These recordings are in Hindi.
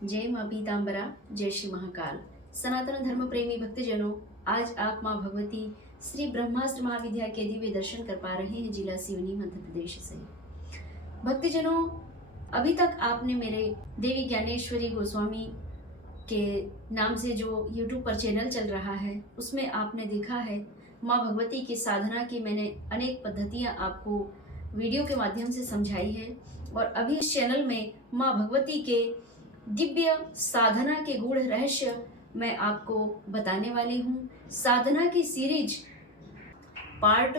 जय माँ पीताम्बरा, जय श्री महाकाल। सनातन धर्म प्रेमी भक्तजनों, आज आप माँ भगवती श्री ब्रह्मास्त्र महाविद्या के दिव्य दर्शन कर पा रहे हैं जिला सिवनी मध्य प्रदेश से। भक्तजनों, अभी तक आपने मेरे देवी ज्ञानेश्वरी गोस्वामी के नाम से जो यूट्यूब पर चैनल चल रहा है उसमें आपने देखा है माँ भगवती की साधना की मैंने अनेक पद्धतियाँ आपको वीडियो के माध्यम से समझाई है। और अभी इस चैनल में माँ भगवती के दिव्य साधना के गूढ़ रहस्य मैं आपको बताने वाली हूँ। साधना की सीरीज पार्ट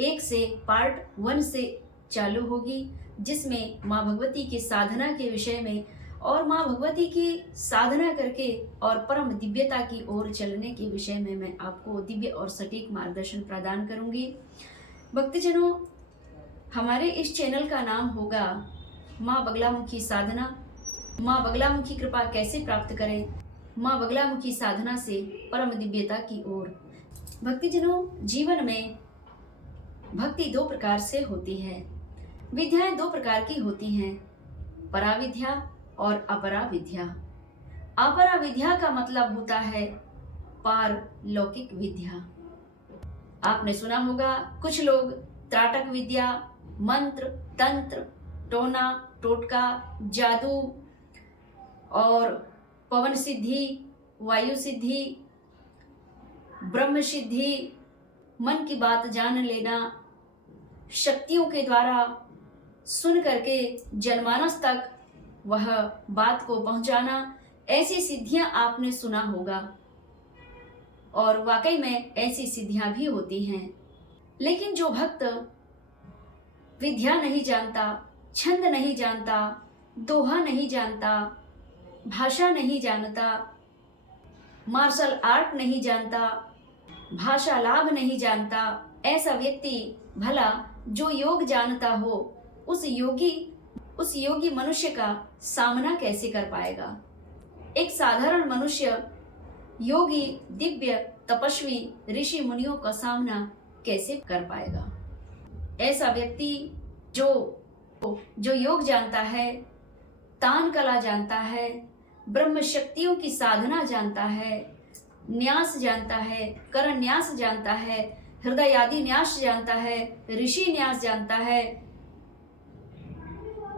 1 से पार्ट 1 से चालू होगी, जिसमें माँ भगवती की साधना के विषय में और माँ भगवती की साधना करके और परम दिव्यता की ओर चलने के विषय में मैं आपको दिव्य और सटीक मार्गदर्शन प्रदान करूंगी। भक्तजनों, हमारे इस चैनल का नाम होगा माँ बगलामुखी साधना। माँ बगलामुखी कृपा कैसे प्राप्त करें, माँ बगलामुखी साधना से परम दिव्यता की ओर। भक्तिजनों, जीवन में भक्ति 2 प्रकार से होती है। विद्याएं 2 प्रकार की होती हैं, पराविद्या और अपराविद्या। अपराविद्या का मतलब होता है पारलौकिक विद्या। आपने सुना होगा कुछ लोग त्राटक विद्या, मंत्र, तंत्र, टोना टोटका, जादू और पवन सिद्धि, वायु सिद्धि, ब्रह्म सिद्धि, मन की बात जान लेना, शक्तियों के द्वारा सुन करके जनमानस तक वह बात को पहुंचाना, ऐसी सिद्धियां आपने सुना होगा और वाकई में ऐसी सिद्धियां भी होती हैं। लेकिन जो भक्त विद्या नहीं जानता, छंद नहीं जानता, दोहा नहीं जानता, भाषा नहीं जानता, मार्शल आर्ट नहीं जानता, भाषा लाभ नहीं जानता, ऐसा व्यक्ति भला जो योग जानता हो उस योगी मनुष्य का सामना कैसे कर पाएगा। एक साधारण मनुष्य योगी, दिव्य, तपस्वी, ऋषि मुनियों का सामना कैसे कर पाएगा। ऐसा व्यक्ति जो योग जानता है, तान कला जानता है, ब्रह्म शक्तियों की साधना जानता है, न्यास जानता है, करण न्यास जानता है, हृदय आदि न्यास जानता है, ऋषि न्यास जानता है,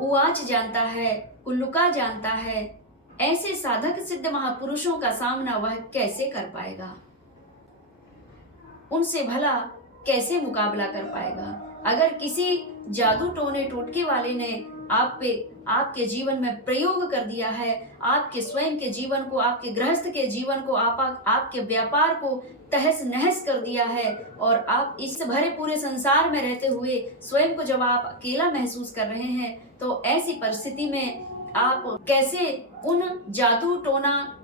उवाच जानता है, उल्लुका जानता है, ऐसे साधक सिद्ध महापुरुषों का सामना वह कैसे कर पाएगा, उनसे भला कैसे मुकाबला कर पाएगा। अगर किसी जादू टोने टोटके वाले ने आपके जीवन में प्रयोग कर दिया है, आपके स्वयं के जीवन को, आपके गृहस्थ के जीवन को, आपके व्यापार को तहस नहस कर दिया है और आप इस भरे पूरे संसार में रहते हुए स्वयं को जब आप अकेला महसूस कर रहे हैं, तो ऐसी परिस्थिति में आप कैसे उन जादू टोना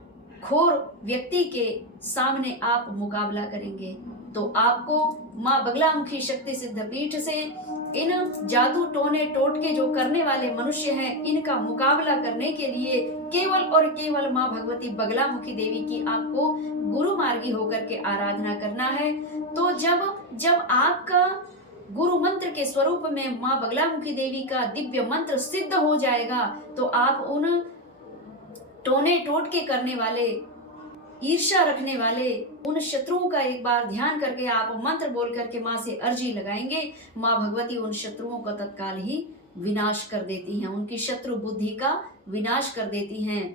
खोर व्यक्ति के सामने आप मुकाबला करेंगे। तो आपको माँ बगलामुखी शक्ति सिद्ध पीठ से इन जादू टोने टोटके जो करने वाले मनुष्य हैं, इनका मुकाबला करने के लिए केवल और केवल माँ भगवती बगलामुखी देवी की आपको गुरु मार्गी होकर के आराधना करना है। तो जब आपका गुरु मंत्र के स्वरूप में माँ बगलामुखी देवी का दिव्य मंत्र सिद्ध हो जाएगा, तो आप उन टोने टोटके करने वाले, ईर्ष्या रखने वाले उन शत्रुओं का एक बार ध्यान करके आप मंत्र बोल करके माँ से अर्जी लगाएंगे, माँ भगवती उन शत्रुओं का तत्काल ही विनाश कर देती हैं, उनकी शत्रु बुद्धि का विनाश कर देती हैं।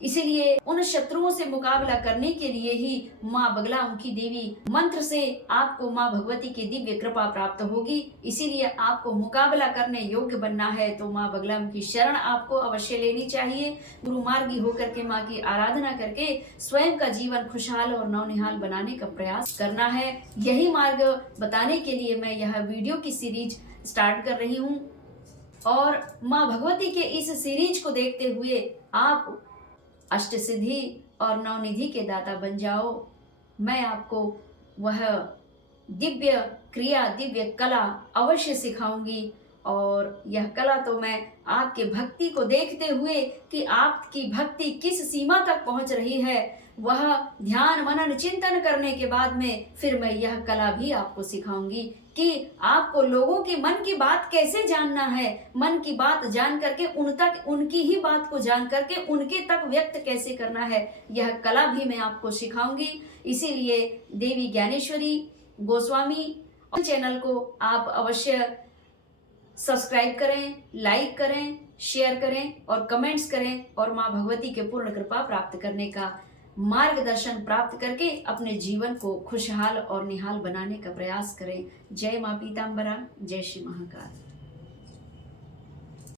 इसीलिए उन शत्रुओं से मुकाबला करने के लिए ही माँ बगलामुखी देवी मंत्र से आपको माँ भगवती की दिव्य कृपा प्राप्त होगी। इसीलिए आपको मुकाबला करने योग्य बनना है तो माँ बगलामुखी शरण आपको अवश्य लेनी चाहिए। गुरु मार्गी होकर के माँ की आराधना करके स्वयं का जीवन खुशहाल और नवनिहाल बनाने का प्रयास करना है। यही मार्ग बताने के लिए मैं यह वीडियो की सीरीज स्टार्ट कर रही हूँ और माँ भगवती के इस सीरीज को देखते हुए आप अष्ट सिद्धि और नवनिधि के दाता बन जाओ। मैं आपको वह दिव्य क्रिया, दिव्य कला अवश्य सिखाऊंगी और यह कला तो मैं आपके भक्ति को देखते हुए कि आपकी भक्ति किस सीमा तक पहुंच रही है, वह ध्यान मनन चिंतन करने के बाद में फिर मैं यह कला भी आपको सिखाऊंगी कि आपको लोगों के मन की बात कैसे जानना है, मन की बात जान करके उन तक उनकी ही बात को जान करके उनके तक व्यक्त कैसे करना है, यह कला भी मैं आपको सिखाऊंगी। इसीलिए देवी ज्ञानेश्वरी गोस्वामी चैनल को आप अवश्य सब्सक्राइब करें, लाइक करें, शेयर करें और कमेंट्स करें और माँ भगवती के पूर्ण कृपा प्राप्त करने का मार्गदर्शन प्राप्त करके अपने जीवन को खुशहाल और निहाल बनाने का प्रयास करें। जय माँ पीताम्बरा, जय श्री महाकाल।